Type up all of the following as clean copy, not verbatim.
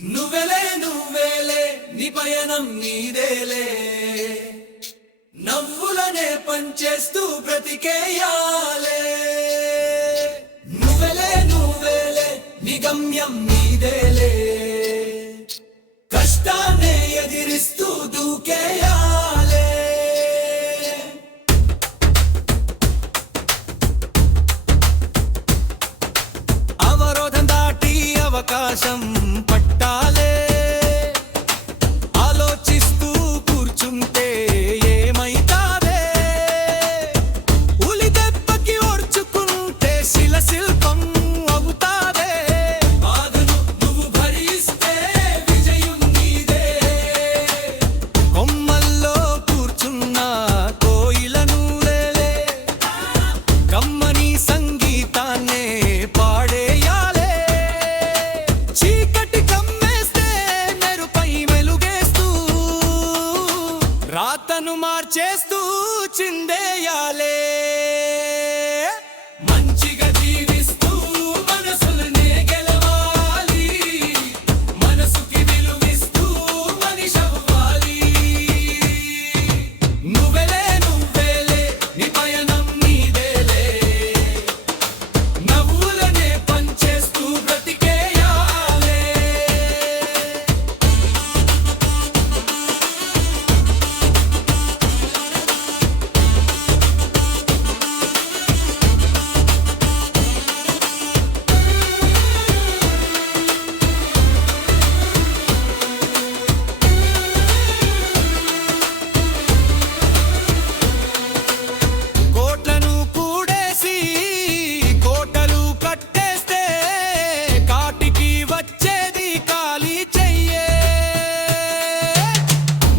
నువ్వెలే నువ్వేలే నీ పయనం నీదేలే నవ్వులనే పంచేస్తూ బ్రతికేయాలే నువ్వెలే నువ్వేలే నీ గమ్యం నీదేలే కష్టాన్నే ఎదిరిస్తూ దూకేయాలే అవరోధం దాటి అవకాశం పట్టాలే ఆలోచిస్తూ కూర్చుంటే ఏమైతాదే ఉలి దెబ్బకి ఓర్చుకుంటే శిల్పం అవుతాదే బాధను నువ్వు భరిస్తే విజయం నీదే కొమ్మల్లో కూర్చున్న కోయిలను లేలే కమ్మని సంగీతాన్నే పాడేయాలే చీకటి కమ్మేస్తే మెరుపై వెలుగేస్తూ రాతను మార్చేస్తూ చిందేయాలే మంచిగా జీవిస్తూ మనసులనే గెలవాలి మనసుకి విలువిస్తూ మనిషవ్వాలి నువ్వెలే నువ్వేలే నీ పయనం నీదేలే నవ్వులనే పంచేస్తూ బ్రతికేయాలే కోట్లను కూడేసి కోటలు కట్టేస్తే కాటికి వచ్చేది ఖాళీ చెయ్యే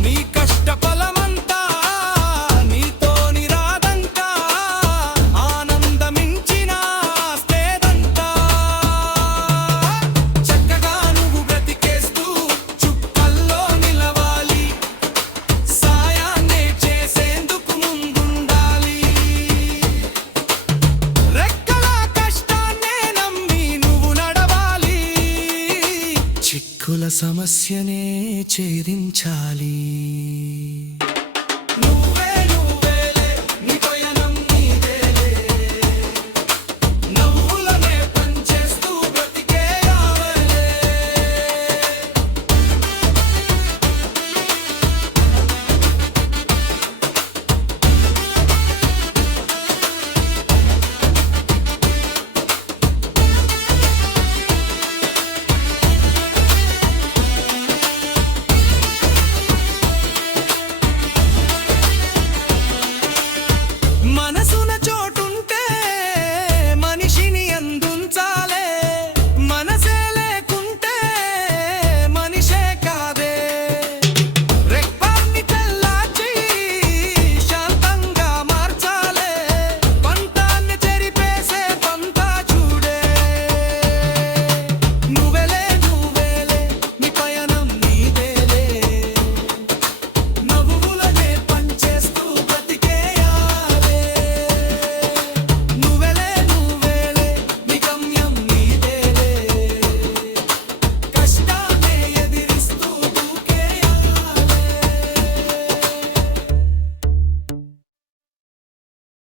నీ కష్ట ఫలమంతా నీతోని రాదంట ఆనందమించిన ఆస్తేదంట చక్కగా నువ్వు బ్రతికేస్తూ చుక్కల్లో నిలవాలి సాయాన్నే చేసేందుకు ముందుండాలి రెక్కల కష్టాన్నే నమ్మి నువ్వు నడవాలి చిక్కుల సమస్యనే ఛేదించాలి